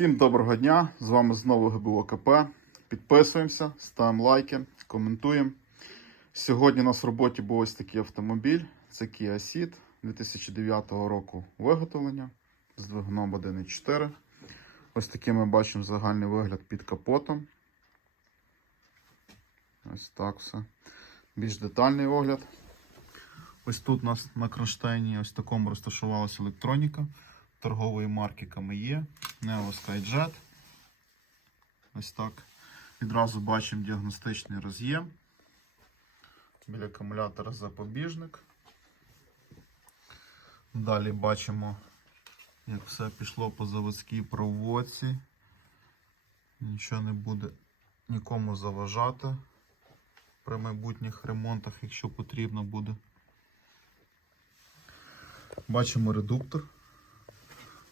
Всім доброго дня! З вами знову ГБО КП. Підписуємося, ставимо лайки, коментуємо. Сьогодні у нас в роботі був ось такий автомобіль. Це Kia Ceed 2009 року виготовлення з двигуном 1.4. Ось такий ми бачимо загальний вигляд під капотом. Ось так все. Більш детальний огляд. Ось тут у нас на кронштейні ось такому розташувалася електроніка торгової марки Камеє, Neo Skyjet. Ось так. Відразу бачимо діагностичний роз'єм. Біля акумулятора запобіжник. Далі бачимо, як все пішло по заводській проводці. Нічого не буде нікому заважати при майбутніх ремонтах, якщо потрібно буде. Бачимо редуктор.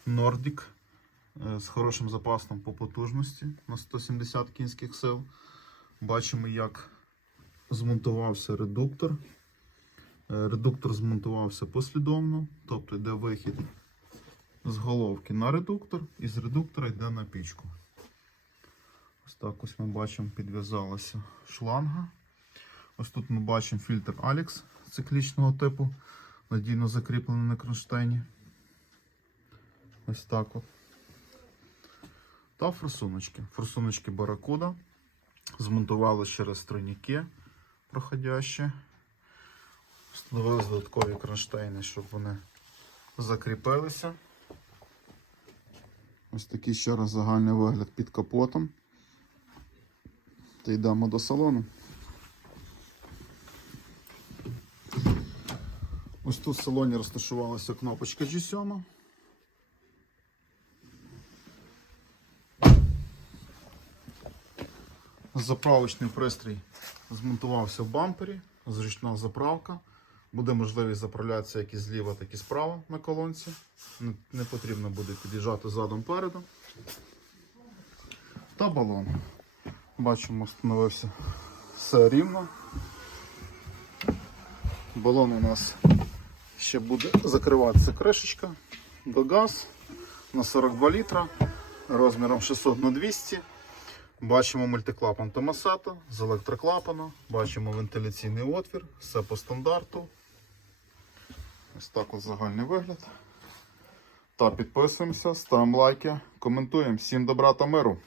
Nordic е, з хорошим запасом по потужності на 170 кінських сил. Бачимо, як змонтувався редуктор. Е, Редуктор змонтувався послідовно, тобто йде вихід з головки на редуктор і з редуктора йде на пічку. Ось так ось ми бачимо, підв'язалася шланга. Ось тут ми бачимо фільтр Alex циклічного типу, надійно закріплений на кронштейні. Ось так от. Та форсуночки. Форсуночки Баракуда. Змонтували через тройники проходящі. Встановили додаткові кронштейни, щоб вони закріпилися. Ось такий ще раз загальний вигляд під капотом. Та йдемо до салону. Ось тут в салоні розташувалася кнопочка G7. Заправочний пристрій змонтувався в бампері, зручна заправка. Буде можливість заправлятися як і зліва, так і справа на колонці. Не, потрібно буде під'їжджати задом передом. Та балон. Бачимо, встановився все рівно. Балон у нас ще буде закриватися кришечка до газ на 42 літра розміром 600 на 200 Бачимо мультиклапан Томасата з електроклапана, бачимо вентиляційний отвір, все по стандарту. Ось так от загальний вигляд. Та підписуємося, ставимо лайки, коментуємо. Всім добра та миру!